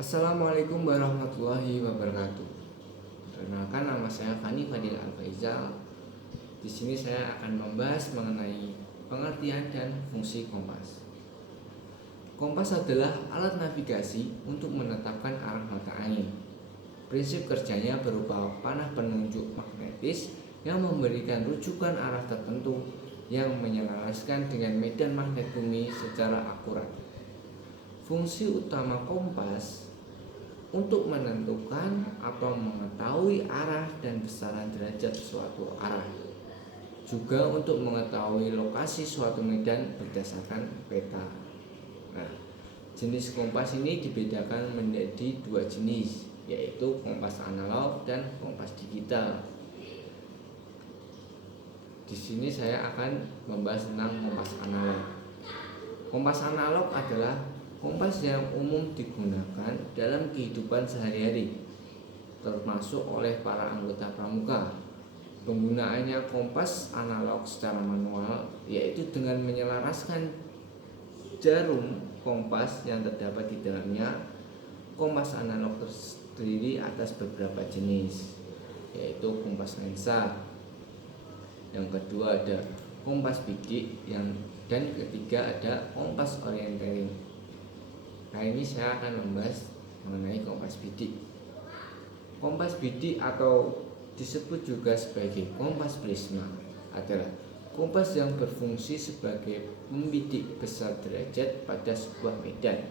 Assalamualaikum warahmatullahi wabarakatuh. Perkenalkan, nama saya Fani Fadil Al-Faizal. Di sini saya akan membahas mengenai pengertian dan fungsi kompas. Kompas adalah alat navigasi untuk menetapkan arah mata angin. Prinsip kerjanya berupa panah penunjuk magnetis yang memberikan rujukan arah tertentu yang menyelaraskan dengan medan magnet bumi secara akurat. Fungsi utama kompas untuk menentukan atau mengetahui arah dan besaran derajat suatu arah, juga untuk mengetahui lokasi suatu medan berdasarkan peta. Nah, jenis kompas ini dibedakan menjadi dua jenis, yaitu kompas analog dan kompas digital. Di sini saya akan membahas tentang kompas analog. Kompas analog adalah kompas yang umum digunakan dalam kehidupan sehari-hari, termasuk oleh para anggota pramuka. Penggunaannya kompas analog secara manual, yaitu dengan menyelaraskan jarum kompas yang terdapat di dalamnya. Kompas analog terdiri atas beberapa jenis, yaitu kompas lensa. Yang kedua ada kompas bidik, dan ketiga ada kompas orientering. Kali ini saya akan membahas mengenai kompas bidik. Kompas bidik atau disebut juga sebagai kompas prisma adalah kompas yang berfungsi sebagai membidik besar derajat pada sebuah medan.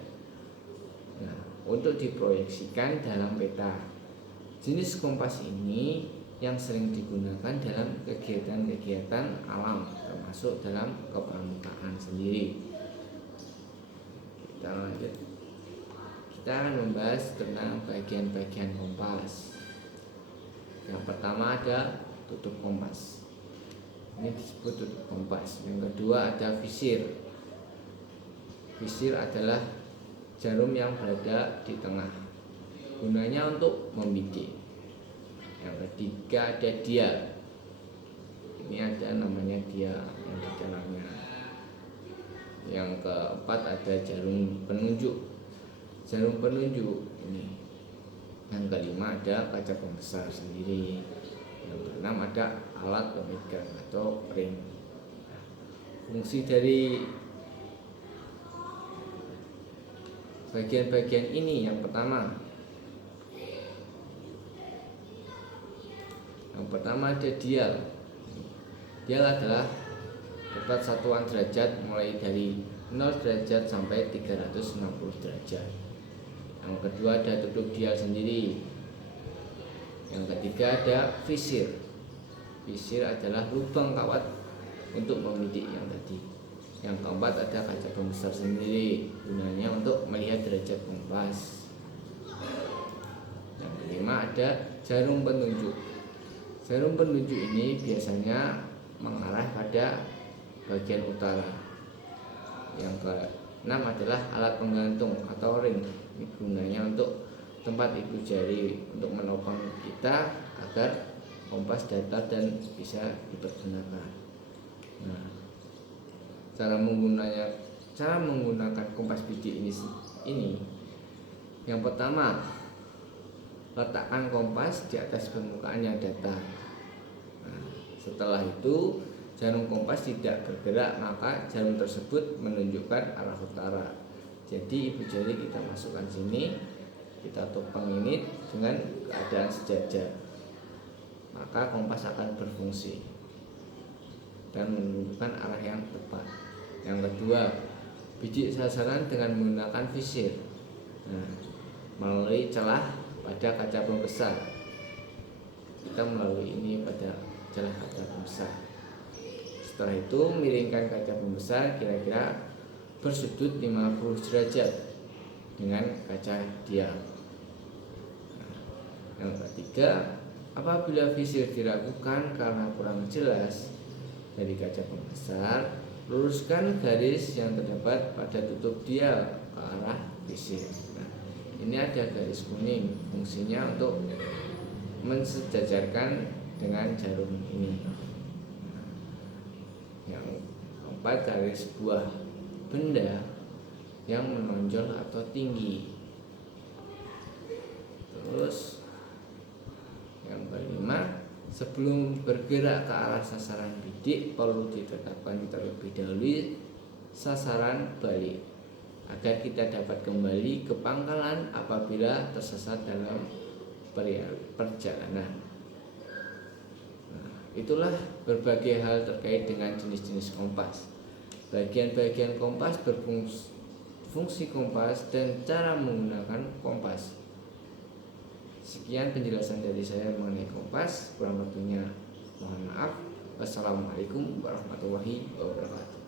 Nah, untuk diproyeksikan dalam peta. Jenis kompas ini yang sering digunakan dalam kegiatan-kegiatan alam, termasuk dalam kepramukaan sendiri. Kita lanjut. Kita akan membahas tentang bagian-bagian kompas. Yang pertama ada tutup kompas. Ini disebut tutup kompas. Yang kedua ada visir. Visir adalah jarum yang berada di tengah. Gunanya untuk membidik. Yang ketiga ada dial. Ini ada namanya dial yang di dalamnya. Yang keempat ada jarum penunjuk. Jarum penunjuk ini. Yang kelima ada kaca pembesar sendiri. Yang keenam ada alat pemegang atau ring. Fungsi dari bagian-bagian ini yang pertama ada dial. Dial adalah tempat satuan derajat mulai dari 0 derajat sampai 360 derajat. Yang kedua ada tutup dial sendiri. Yang ketiga ada visir. Visir adalah lubang kawat untuk membidik yang tadi. Yang keempat ada kaca pembesar sendiri, gunanya untuk melihat derajat kompas. Yang kelima ada jarum penunjuk. Jarum penunjuk ini biasanya mengarah pada bagian utara. Yang keenam adalah alat penggantung atau ring. Ini gunanya untuk tempat ibu jari untuk menopang kita agar kompas datar dan bisa dipergunakan. Nah, cara menggunakan kompas bidik ini yang pertama, letakkan kompas di atas permukaan yang datar. Nah, setelah itu jarum kompas tidak bergerak, maka jarum tersebut menunjukkan arah utara. Jadi ibu jari kita masukkan sini, kita topang ini dengan keadaan sejajar, maka kompas akan berfungsi dan menunjukkan arah yang tepat. Yang kedua, bidik sasaran dengan menggunakan visir. Nah, melalui celah pada kaca pembesar. Kita melalui ini pada celah kaca pembesar. Setelah itu miringkan kaca pembesar kira-kira bersudut 50 derajat dengan kaca dial. Yang ketiga, apabila visir diragukan karena kurang jelas dari kaca pembesar, luruskan garis yang terdapat pada tutup dial ke arah visir. Nah, ini ada garis kuning, fungsinya untuk mensejajarkan dengan jarum ini. Yang keempat, garis sebuah benda yang menonjol atau tinggi. Sebelum bergerak ke arah sasaran bidik, perlu ditetapkan terlebih dahulu sasaran balik agar kita dapat kembali ke pangkalan apabila tersesat dalam perjalanan. Nah, itulah berbagai hal terkait dengan jenis-jenis kompas, bagian-bagian kompas, fungsi kompas, dan cara menggunakan kompas. Sekian penjelasan dari saya mengenai kompas, kurang lebihnya mohon maaf. Wassalamualaikum warahmatullahi wabarakatuh.